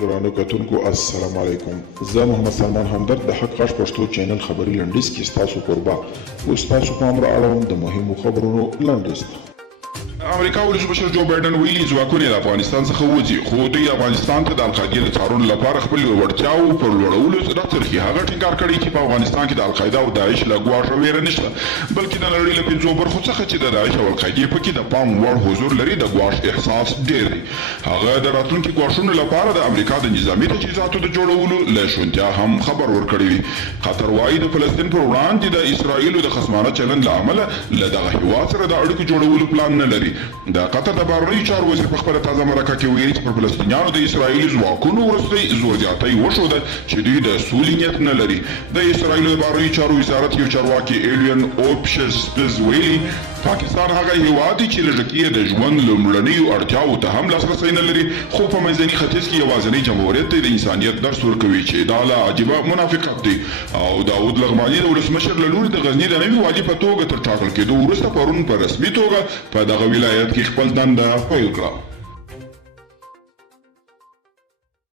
درانه کتونکو السلام علیکم. زه محمد سلمان همدرد د حق غږ پښتو چینل خبري لنډیز کې ستاسو کوربه اوس تاسو پام را اړوم د مهمو خبرونو لنډیز ته. امریکا ولسمشر جو بایدن ویلي ځواکونه د افغانستان څخه وځي، خو دوی افغانستان ته د القاعدې د څارنې لپاره خپل وړتیاو پر لوړولو راڅرخي. هغه ټینګار کړی چې په افغانستان کې د القاعده او داعش له ګواښه ویره نشته، بلکې د نړۍ له پنځو برخو څخه چې د داعش او القاعدې پکې د پام وړ حضور لري د ګواښ احساس ډېر دی. هغه د راتلونکي ګواښونو لپاره د امریکا د نظامي تجهیزاتو د جوړولو له شونتیا هم خبر ورکړی وي. قطر وایي د فلسطین پر وړاندې د اسرائیلو د خصمانه چلند له امله له دغه هېواد سره د اړیکو جوړولو پلان نه لري. د قطر د بهرنیو چارو وزیر په خپله تازه مرکه کې ویلي چې پر فلسطینیانو د اسرائیلي ځواکونو وروستی زور زیاتی وښوده چې دوی د سولې نیت نه لري. د اسرائیلو د بهرنیو چارو وزارت یو چارواکي ایلیان اوپشسپز ویلي پاکستان هغه هېواد دی چې لږکي د ژوند لومړنیو اړتیاوو ته هم لاسرسی نه لري، خو په منځني ختیځ کې یوازینی جمهوریت دی د انسانیت درس ورکوي چې دا له عجیبه منافقت دی. او داود لغماني د ولسمشر له لوري د غزني د نوي والي په توګه تر ټاکل کېدو وروسته پرون په رسمي توګه په دغه ولایت کې خپل دنده پیل کړه.